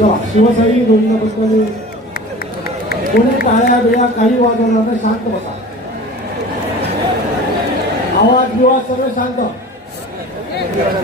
चला, शिवसैनिक गोविंदाबद्दल कोणी टाळ्या बिळ्या काही वाजवणार नाही शांत बसा. आवाज बिवाज सगळं शांत. आपल्याला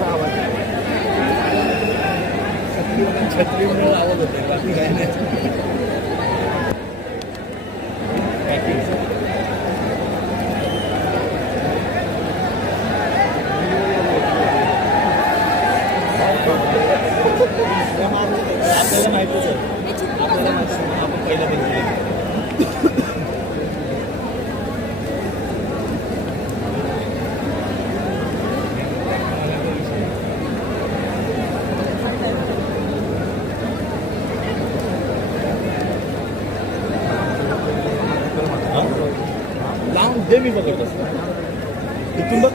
लावून दे मी बघत असतो इथून बघ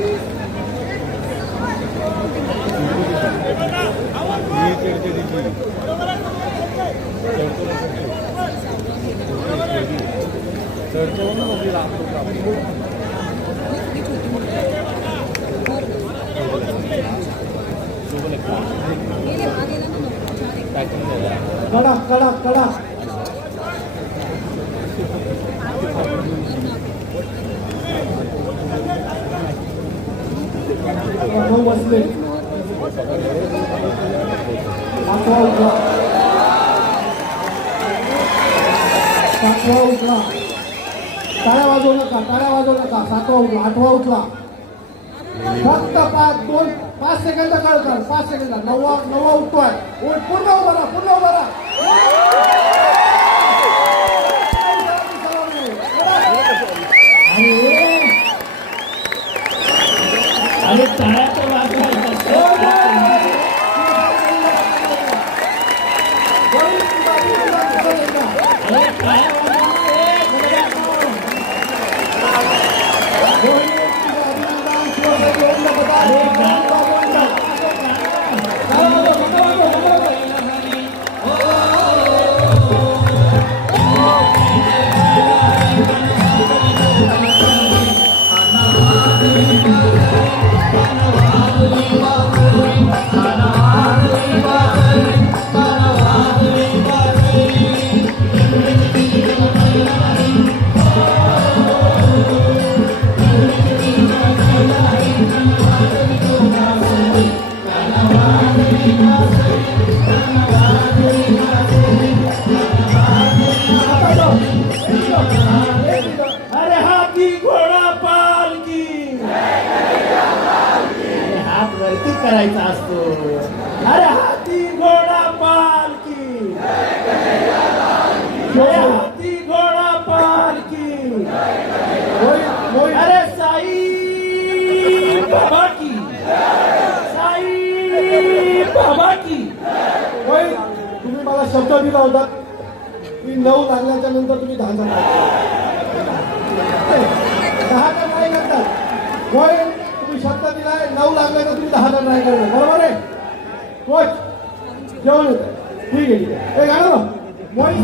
Thank you. कडक कडक कडक नऊ बसले. सातवा उठला सातवा उठला टाळ्या वाजवू नका टाळ्या वाजवू नका. सातवा उठला आठवा उठला फक्त पाच दोन पाच सेकंद काळ कर पाच सेकंद. नववा नववा उठतोय. उठ पूर्ण उभा राहा पूर्ण उभा राहा. अरे करायचा असतो. अरे हाती घोडा पालकी हाती घोडा पालकी अरे साई बाबा की होय तुम्ही मला शब्द दिला होता. की नऊ लागल्याच्या नंतर तुम्ही दहा जण दहा जण नाही करतात होय तुम्ही शब्द दिलाय नऊ लागल्याचं तुम्ही दहा जण नाही करणार. बरोबर आहे? कोच जेवण येतं ठीक आहे ठीक आहे. हे गाणं मोहित